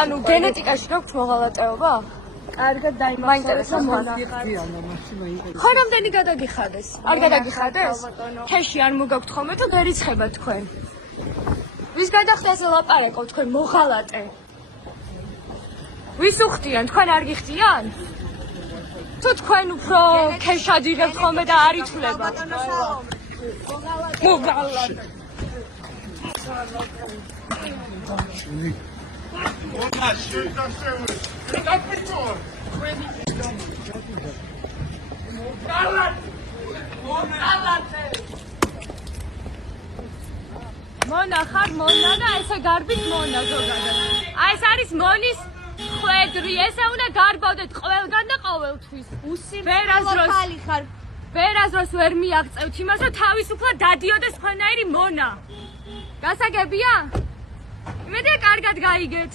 ანუ გენეტიკაში გაქვთ მოღალატეობა? კარგად მაინტერესებს დაიმახსოვრეთ ხო რამდენი გადაგიხადეს? არ გადაგიხადეს? თეში არ მოგაქვთ ხოლმე თუ გერიცხებათ თქვენ? ვის გადახდაზე ლაპარაკობ თქვენ მოღალატე? ვის უხდიან? თქვენ არ გიხდიან? თუ თქვენ უფრო ქეშად იღებთ ხოლმე და არ ითვლება? მოღალატე. მონა ხარ მონა და ესე გარბის მონა ზოგადად. აი ეს არის მონის ხვედრი, ესე უნდა გარბავდეთ ყველგან და ყოველთვის. ხალი ხარ. ვერაზროს ვერ მიაღწევთ იმას, რომ თავისუფლად დადიოდეს თქვენაირი მონა. გასაგებია? იმედია კარგად გაიგეთ.